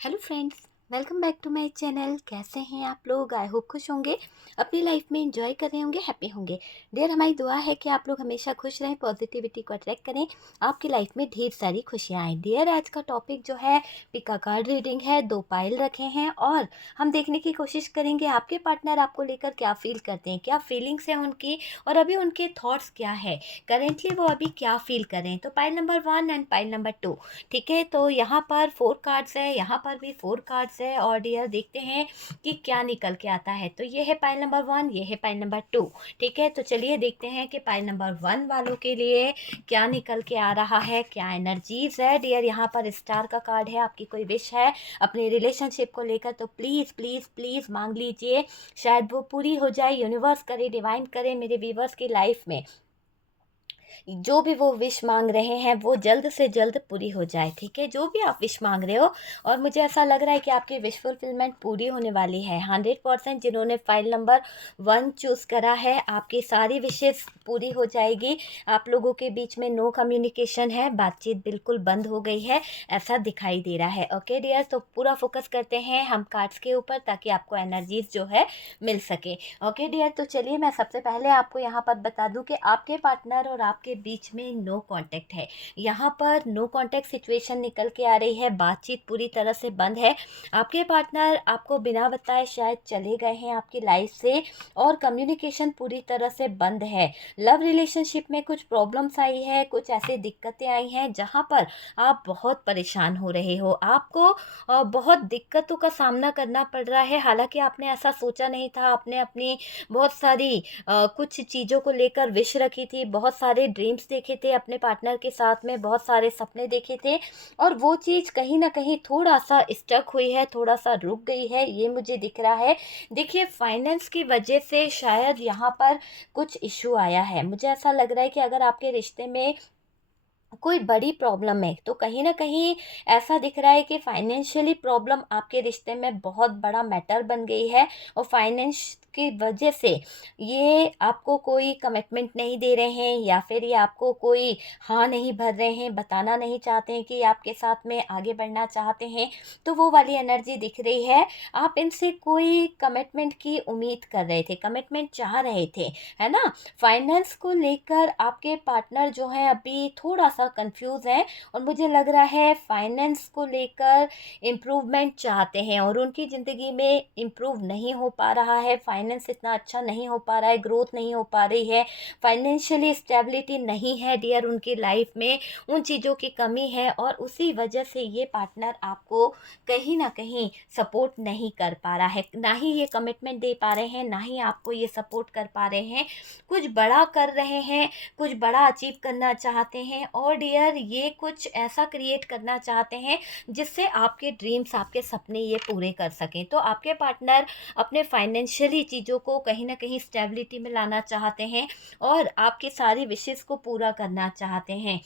Hello friends, welcome back to my channel. कैसे हैं आप लोग? आई होप खुश होंगे, अपनी लाइफ में एंजॉय कर रहे होंगे, हैप्पी होंगे। डियर, हमारी दुआ है कि आप लोग हमेशा खुश रहें, पॉजिटिविटी को अट्रैक्ट करें, आपकी लाइफ में ढेर सारी खुशियाँ आएँ। डियर, आज का टॉपिक जो है पिका कार्ड रीडिंग है। 2 पाइल रखे हैं और हम देखने की कोशिश करेंगे आपके पार्टनर आपको लेकर क्या फ़ील करते हैं, क्या फीलिंग्स हैं उनकी और अभी उनके थॉट्स क्या है, करेंटली वो अभी क्या फ़ील कर रहे हैं। तो pile number 1 and pile number 2, ठीक है। तो यहाँ पर 4 कार्ड्स है, यहाँ पर भी 4 कार्ड्स है और डियर देखते हैं कि क्या निकल के आता है। तो ये है पाइल नंबर 1, ये है पाइल नंबर 2, ठीक है। तो चलिए देखते हैं कि पाइल नंबर 1 वालों के लिए क्या निकल के आ रहा है, क्या एनर्जीज है। डियर, यहाँ पर स्टार का कार्ड है, आपकी कोई विश है अपने रिलेशनशिप को लेकर तो प्लीज़ प्लीज़ प्लीज़ मांग लीजिए, शायद वो पूरी हो जाए। यूनिवर्स करे, डिवाइन करे मेरे व्यूवर्स की लाइफ में जो भी वो विश मांग रहे हैं वो जल्द से जल्द पूरी हो जाए, ठीक है। जो भी आप विश मांग रहे हो, और मुझे ऐसा लग रहा है कि आपकी विश फुलफिलमेंट पूरी होने वाली है। 100% जिन्होंने फाइल नंबर 1 चूज़ करा है, आपकी सारी विशेष पूरी हो जाएगी। आप लोगों के बीच में नो कम्युनिकेशन है, बातचीत बिल्कुल बंद हो गई है, ऐसा दिखाई दे रहा है। ओके डियर, तो पूरा फोकस करते हैं हम कार्ड्स के ऊपर ताकि आपको एनर्जीज जो है मिल सके। ओके डियर, तो चलिए मैं सबसे पहले आपको यहाँ पर बता दूं कि आपके पार्टनर और आपके बीच में नो कांटेक्ट है। यहाँ पर नो कांटेक्ट सिचुएशन निकल के आ रही है, बातचीत पूरी तरह से बंद है। आपके पार्टनर आपको बिना बताए शायद चले गए हैं आपकी लाइफ से और कम्युनिकेशन पूरी तरह से बंद है। लव रिलेशनशिप में कुछ प्रॉब्लम्स आई है, कुछ ऐसी दिक्कतें आई हैं जहाँ पर आप बहुत परेशान हो रहे हो, आपको बहुत दिक्कतों का सामना करना पड़ रहा है। हालांकि आपने ऐसा सोचा नहीं था, आपने अपनी बहुत सारी कुछ चीज़ों को लेकर विश रखी थी, बहुत सारे ड्रीम्स देखे थे अपने पार्टनर के साथ में, बहुत सारे सपने देखे थे और वो चीज़ कहीं ना कहीं थोड़ा सा स्टक हुई है, थोड़ा सा रुक गई है, ये मुझे दिख रहा है। देखिए, फाइनेंस की वजह से शायद यहाँ पर कुछ इशू आया है। मुझे ऐसा लग रहा है कि अगर आपके रिश्ते में कोई बड़ी प्रॉब्लम है तो कहीं न कहीं ऐसा दिख रहा है कि फाइनेंशियली प्रॉब्लम आपके रिश्ते में बहुत बड़ा मैटर बन गई है और फाइनेंस की वजह से ये आपको कोई कमिटमेंट नहीं दे रहे हैं या फिर ये आपको कोई हाँ नहीं भर रहे हैं, बताना नहीं चाहते हैं कि आपके साथ में आगे बढ़ना चाहते हैं। तो वो वाली एनर्जी दिख रही है। आप इनसे कोई कमिटमेंट की उम्मीद कर रहे थे, कमिटमेंट चाह रहे थे, है ना? फाइनेंस को लेकर आपके पार्टनर जो हैं अभी थोड़ा-सा कंफ्यूज हैं और मुझे लग रहा है फाइनेंस को लेकर इम्प्रूवमेंट चाहते हैं और उनकी ज़िंदगी में इम्प्रूव नहीं हो पा रहा है, फाइनेंस इतना अच्छा नहीं हो पा रहा है, ग्रोथ नहीं हो पा रही है, फाइनेंशियली स्टेबिलिटी नहीं है डियर उनकी लाइफ में, उन चीज़ों की कमी है और उसी वजह से ये पार्टनर आपको कहीं न कहीं सपोर्ट नहीं कर पा रहा है। ना ही ये कमिटमेंट दे पा रहे हैं, ना ही आपको ये सपोर्ट कर पा रहे हैं। कुछ बड़ा कर रहे हैं, कुछ बड़ा अचीव करना चाहते हैं और डियर ये कुछ ऐसा क्रिएट करना चाहते हैं जिससे आपके ड्रीम्स, आपके सपने ये पूरे कर सकें। तो आपके पार्टनर अपने फाइनेंशियली चीज़ों को कहीं न कहीं स्टेबिलिटी में लाना चाहते हैं और आपकी सारी विशेज़ को पूरा करना चाहते हैं।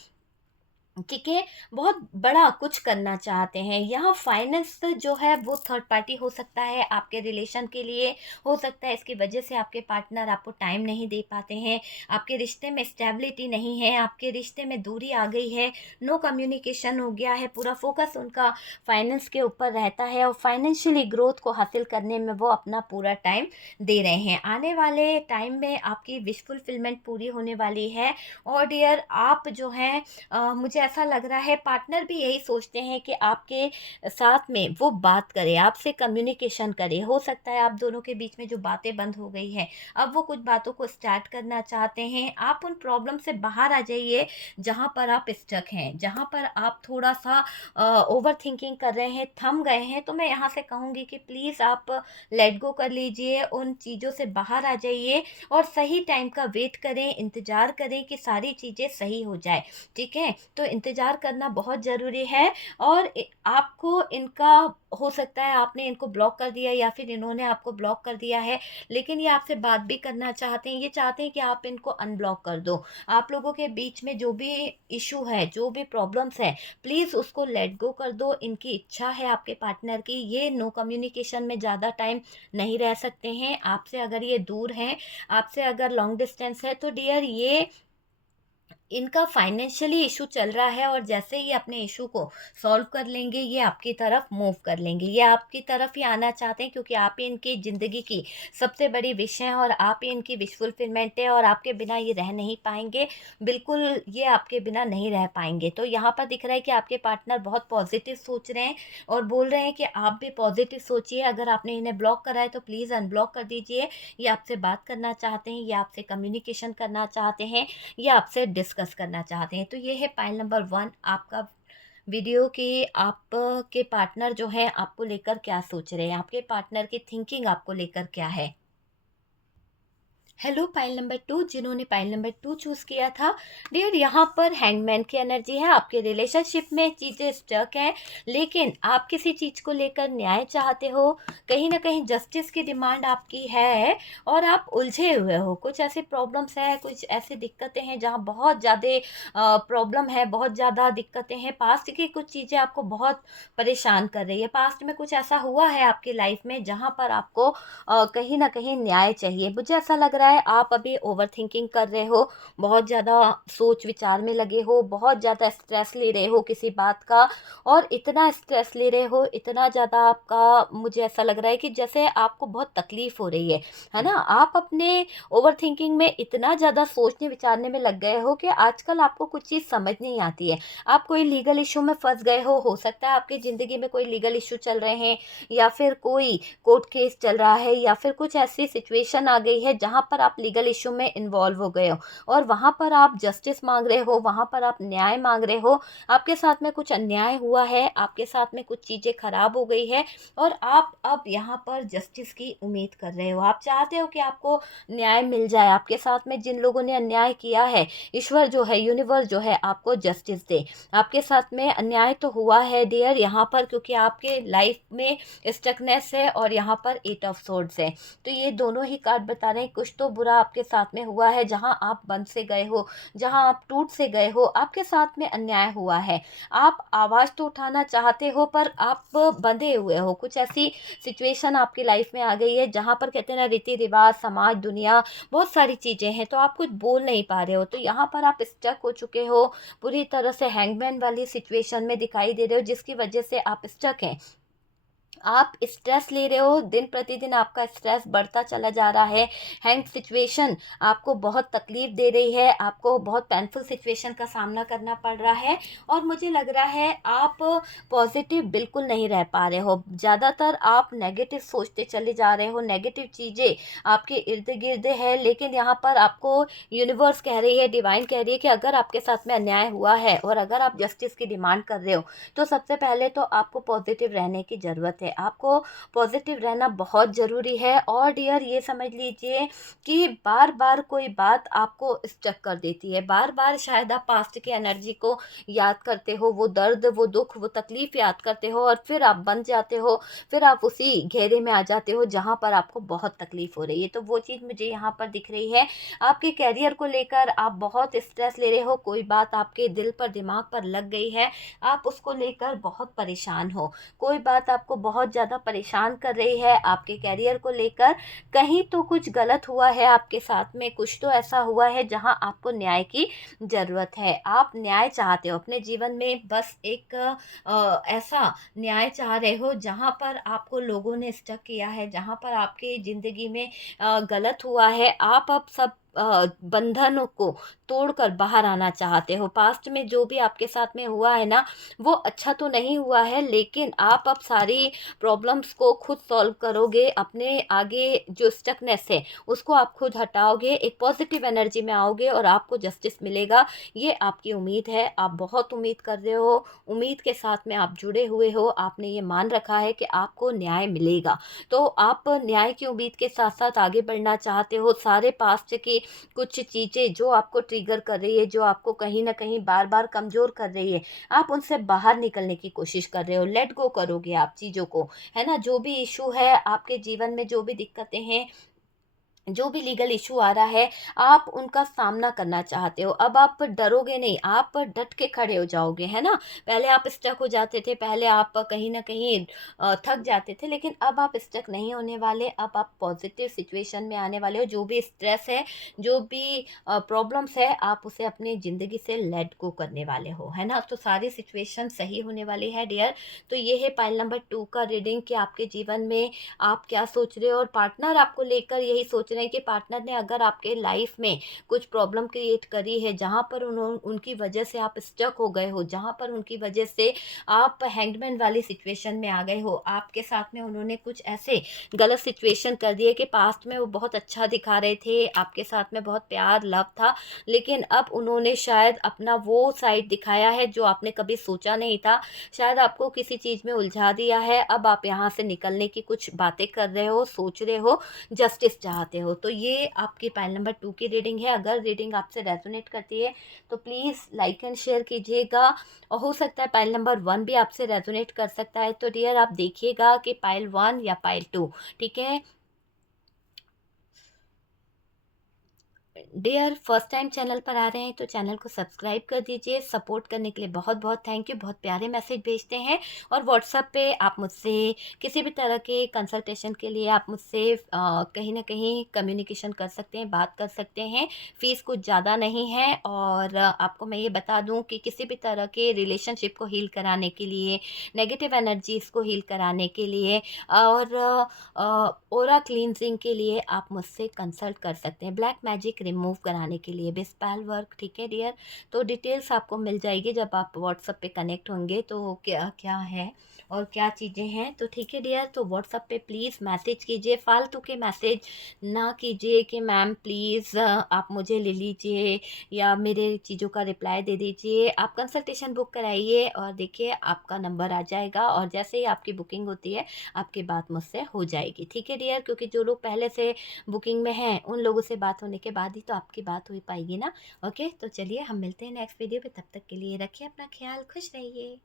ठीक है, बहुत बड़ा कुछ करना चाहते हैं। यहाँ फाइनेंस जो है वो थर्ड पार्टी हो सकता है, आपके रिलेशन के लिए हो सकता है, इसकी वजह से आपके पार्टनर आपको टाइम नहीं दे पाते हैं, आपके रिश्ते में स्टेबिलिटी नहीं है, आपके रिश्ते में दूरी आ गई है, नो कम्युनिकेशन हो गया है, पूरा फोकस उनका फाइनेंस के ऊपर रहता है और फाइनेंशियली ग्रोथ को हासिल करने में वो अपना पूरा टाइम दे रहे हैं। आने वाले टाइम में आपकी विश फुलफिलमेंट पूरी होने वाली है और डियर आप जो हैं मुझे ऐसा लग रहा है पार्टनर भी यही सोचते हैं कि आपके साथ में वो बात करे, आपसे कम्युनिकेशन करे। हो सकता है आप दोनों के बीच में जो बातें बंद हो गई हैं, अब वो कुछ बातों को स्टार्ट करना चाहते हैं। आप उन प्रॉब्लम से बाहर आ जाइए जहाँ पर आप स्टक हैं, जहाँ पर आप थोड़ा-सा ओवर थिंकिंग कर रहे हैं, थम गए हैं, तो मैं यहाँ से कहूँगी कि प्लीज़ आप लेट गो कर लीजिए, उन चीज़ों से बाहर आ जाइए और सही टाइम का वेट करें, इंतज़ार करें कि सारी चीज़ें सही हो जाए, ठीक है? तो इंतज़ार करना बहुत ज़रूरी है और आपको इनका हो सकता है आपने इनको ब्लॉक कर दिया या फिर इन्होंने आपको ब्लॉक कर दिया है, लेकिन ये आपसे बात भी करना चाहते हैं, ये चाहते हैं कि आप इनको अनब्लॉक कर दो। आप लोगों के बीच में जो भी इशू है, जो भी प्रॉब्लम्स है, प्लीज़ उसको लेट गो कर दो। इनकी इच्छा है आपके पार्टनर की, ये नो कम्युनिकेशन में ज़्यादा टाइम नहीं रह सकते हैं। आपसे अगर ये दूर हैं, आपसे अगर लॉन्ग डिस्टेंस है तो डियर ये इनका फाइनेंशियली इशू चल रहा है और जैसे ही अपने इशू को सॉल्व कर लेंगे, ये आपकी तरफ मूव कर लेंगे, ये आपकी तरफ ही आना चाहते हैं, क्योंकि आप ही इनकी ज़िंदगी की सबसे बड़ी विश हैं और आप ही इनकी विश फुलफिलमेंट है, और आपके बिना ये रह नहीं पाएंगे। बिल्कुल ये आपके बिना नहीं रह पाएंगे। तो यहाँ पर दिख रहा है कि आपके पार्टनर बहुत पॉजिटिव सोच रहे हैं और बोल रहे हैं कि आप भी पॉजिटिव सोचिए। अगर आपने इन्हें ब्लॉक करा है तो प्लीज़ अनब्लॉक कर दीजिए। ये आपसे बात करना चाहते हैं, ये आपसे कम्युनिकेशन करना चाहते हैं, ये आपसे डिस्कस करना चाहते हैं। तो ये है पाइल नंबर 1 आपका वीडियो कि आप के पार्टनर जो है आपको लेकर क्या सोच रहे हैं, आपके पार्टनर की थिंकिंग आपको लेकर क्या है। हेलो पाइल नंबर 2, जिन्होंने पाइल नंबर 2 चूज़ किया था, डियर यहाँ पर हैंगमैन की एनर्जी है। आपके रिलेशनशिप में चीज़ें स्टक हैं, लेकिन आप किसी चीज़ को लेकर न्याय चाहते हो, कहीं ना कहीं जस्टिस की डिमांड आपकी है और आप उलझे हुए हो। कुछ ऐसे प्रॉब्लम्स हैं, कुछ ऐसी दिक्कतें हैं जहाँ बहुत ज़्यादा प्रॉब्लम है, बहुत ज़्यादा दिक्कतें हैं। पास्ट की कुछ चीज़ें आपको बहुत परेशान कर रही है। पास्ट में कुछ ऐसा हुआ है आपकी लाइफ में जहाँ पर आपको कहीं न कहीं न्याय चाहिए। मुझे ऐसा लग रहा है आप अभी ओवरथिंकिंग कर रहे हो, बहुत ज़्यादा सोच-विचार में लगे हो, बहुत ज़्यादा स्ट्रेस ले रहे हो किसी बात का, और इतना स्ट्रेस ले रहे हो, इतना ज़्यादा आपका, मुझे ऐसा लग रहा है कि जैसे आपको बहुत तकलीफ़ हो रही है ना? आप अपने ओवरथिंकिंग में इतना ज़्यादा सोचने-विचारने में लग गए हो कि आजकल आपको कुछ चीज़ समझ नहीं आती है। आप कोई लीगल इश्यू में फँस गए हो सकता है आपकी ज़िंदगी में कोई लीगल इश्यू चल रहे हैं, या फिर कोई कोर्ट केस चल रहा है, या फिर कुछ ऐसी सिचुएशन आ गई है जहाँ पर आप लीगल इशू में इन्वॉल्व हो गए हो और वहाँ पर आप जस्टिस मांग रहे हो, वहाँ पर आप न्याय मांग रहे हो। आपके साथ में कुछ अन्याय हुआ है, आपके साथ में कुछ चीज़ें खराब हो गई है और आप अब यहाँ पर जस्टिस की उम्मीद कर रहे हो। आप चाहते हो कि आपको न्याय मिल जाए। आपके साथ में जिन लोगों ने अन्याय किया है, ईश्वर जो है, यूनिवर्स जो है, आपको जस्टिस दे। आपके साथ में अन्याय तो हुआ है डियर यहाँ पर, क्योंकि आपके लाइफ में स्टकनेस है और यहाँ पर 8 ऑफ सोर्ड्स है। तो ये दोनों ही कार्ड बता रहे हैं कुछ तो बुरा आपके साथ में हुआ है, जहाँ आप बंध से गए हो, जहाँ आप टूट से गए हो, आपके साथ में अन्याय हुआ है। आप आवाज़ तो उठाना चाहते हो पर आप बंधे हुए हो। कुछ ऐसी सिचुएशन आपकी लाइफ में आ गई है जहाँ पर कहते हैं ना, रीति रिवाज, समाज, दुनिया, बहुत सारी चीज़ें हैं, तो आप कुछ बोल नहीं पा रहे हो। तो यहाँ पर आप स्टक हो चुके हो, पूरी तरह से हैंगमैन वाली सिचुएशन में दिखाई दे रहे हो, जिसकी वजह से आप स्टक हैं। आप स्ट्रेस ले रहे हो, दिन प्रतिदिन आपका स्ट्रेस बढ़ता चला जा रहा है। हैंग सिचुएशन आपको बहुत तकलीफ दे रही है, आपको बहुत पेनफुल सिचुएशन का सामना करना पड़ रहा है और मुझे लग रहा है आप पॉजिटिव बिल्कुल नहीं रह पा रहे हो। ज़्यादातर आप नेगेटिव सोचते चले जा रहे हो, नेगेटिव चीज़ें आपके इर्द गिर्द है। लेकिन यहाँ पर आपको यूनिवर्स कह रही है, डिवाइन कह रही है कि अगर आपके साथ में अन्याय हुआ है और अगर आप जस्टिस की डिमांड कर रहे हो, तो सबसे पहले तो आपको पॉजिटिव रहने की ज़रूरत है। आपको पॉजिटिव रहना बहुत ज़रूरी है। और डियर ये समझ लीजिए कि बार बार कोई बात आपको स्टक कर देती है। बार बार शायद आप पास्ट की एनर्जी को याद करते हो, वो दर्द, वो दुख, वो तकलीफ़ याद करते हो और फिर आप बन जाते हो। फिर आप उसी घेरे में आ जाते हो जहाँ पर आपको बहुत तकलीफ़ हो रही है। तो वो चीज़ मुझे यहाँ पर दिख रही है। आपके करियर को लेकर आप बहुत स्ट्रेस ले रहे हो, कोई बात आपके दिल पर, दिमाग पर लग गई है, आप उसको लेकर बहुत परेशान हो। कोई बात आपको बहुत ज़्यादा परेशान कर रही है आपके करियर को लेकर। कहीं तो कुछ गलत हुआ है आपके साथ में, कुछ तो ऐसा हुआ है जहां आपको न्याय की ज़रूरत है। आप न्याय चाहते हो अपने जीवन में, बस एक ऐसा न्याय चाह रहे हो जहां पर आपको लोगों ने स्टक किया है, जहां पर आपकी ज़िंदगी में गलत हुआ है। आप अब सब बंधनों को तोड़कर बाहर आना चाहते हो। पास्ट में जो भी आपके साथ में हुआ है ना, वो अच्छा तो नहीं हुआ है, लेकिन आप अब सारी प्रॉब्लम्स को खुद सॉल्व करोगे। अपने आगे जो स्टकनेस है उसको आप खुद हटाओगे, एक पॉजिटिव एनर्जी में आओगे और आपको जस्टिस मिलेगा। ये आपकी उम्मीद है, आप बहुत उम्मीद कर रहे हो, उम्मीद के साथ में आप जुड़े हुए हो, आपने ये मान रखा है कि आपको न्याय मिलेगा। तो आप न्याय की उम्मीद के साथ साथ आगे बढ़ना चाहते हो। सारे पास्ट की कुछ चीज़ें जो आपको ट्रिगर कर रही है, जो आपको कहीं न कहीं बार-बार कमज़ोर कर रही है, आप उनसे बाहर निकलने की कोशिश कर रहे हो। लेट गो करोगे आप चीज़ों को, है ना? जो भी इश्यू है आपके जीवन में, जो भी दिक्कतें हैं, जो भी लीगल इशू आ रहा है, आप उनका सामना करना चाहते हो। अब आप डरोगे नहीं, आप डट के खड़े हो जाओगे, है ना? पहले आप स्टक हो जाते थे, पहले आप कहीं न कहीं थक जाते थे, लेकिन अब आप स्टक नहीं होने वाले। अब आप पॉज़िटिव सिचुएशन में आने वाले हो। जो भी स्ट्रेस है, जो भी प्रॉब्लम्स है, आप उसे अपनी ज़िंदगी से लेट गो करने वाले हो, है ना? तो सारी सिचुएशन सही होने वाली है डियर। तो ये है पाइल नंबर 2 का रीडिंग कि आपके जीवन में आप क्या सोच रहे हो, और पार्टनर आपको लेकर यही सोच रहे हैं कि पार्टनर ने अगर आपके लाइफ में कुछ प्रॉब्लम क्रिएट करी है, जहाँ पर उनकी वजह से आप स्टक हो गए हो, जहाँ पर उनकी वजह से आप हैंगमैन वाली सिचुएशन में आ गए हो, आपके साथ में उन्होंने कुछ ऐसे गलत सिचुएशन कर दिए कि पास्ट में वो बहुत अच्छा दिखा रहे थे, आपके साथ में बहुत प्यार लव था, लेकिन अब उन्होंने शायद अपना वो साइड दिखाया है जो आपने कभी सोचा नहीं था। शायद आपको किसी चीज़ में उलझा दिया है, अब आप यहाँ से निकलने की कुछ बातें कर रहे हो, सोच रहे हो, जस्टिस चाहते हो। तो ये आपकी पाइल नंबर 2 की रीडिंग है। अगर रीडिंग आपसे रेज़ोनेट करती है तो प्लीज़ लाइक एंड शेयर कीजिएगा, और हो सकता है पाइल नंबर 1 भी आपसे रेज़ोनेट कर सकता है। तो डियर आप देखिएगा कि पाइल 1 या पाइल 2, ठीक है? डियर फर्स्ट टाइम चैनल पर आ रहे हैं तो चैनल को सब्सक्राइब कर दीजिए। सपोर्ट करने के लिए बहुत बहुत थैंक यू। बहुत प्यारे मैसेज भेजते हैं, और व्हाट्सएप पे आप मुझसे किसी भी तरह के कंसल्टेशन के लिए आप मुझसे कहीं ना कहीं कम्युनिकेशन कर सकते हैं, बात कर सकते हैं। फ़ीस कुछ ज़्यादा नहीं है, और आपको मैं ये बता दूं कि किसी भी तरह के रिलेशनशिप को हील कराने के लिए, नेगेटिव एनर्जीज़ को हील कराने के लिए, और ऑरा क्लींजिंग के लिए आप मुझसे कंसल्ट कर सकते हैं। ब्लैक मैजिक रिमूव कराने के लिए भी स्पेल वर्क, ठीक है डियर? तो डिटेल्स आपको मिल जाएगी जब आप व्हाट्सएप पे कनेक्ट होंगे, तो क्या क्या है और क्या चीज़ें हैं। तो ठीक है डियर, तो व्हाट्सएप पे प्लीज़ मैसेज कीजिए, फालतू के मैसेज ना कीजिए कि मैम प्लीज़ आप मुझे ले लीजिए या मेरे चीज़ों का रिप्लाई दे दीजिए। आप कंसल्टेशन बुक कराइए, और देखिए आपका नंबर आ जाएगा, और जैसे ही आपकी बुकिंग होती है आपकी बात मुझसे हो जाएगी, ठीक है डियर? क्योंकि जो लोग पहले से बुकिंग में हैं, उन लोगों से बात होने के बाद ही तो आपकी बात हो पाएगी ना। ओके, तो चलिए हम मिलते हैं नेक्स्ट वीडियो पे। तब तक के लिए रखिए अपना ख्याल, खुश रहिए।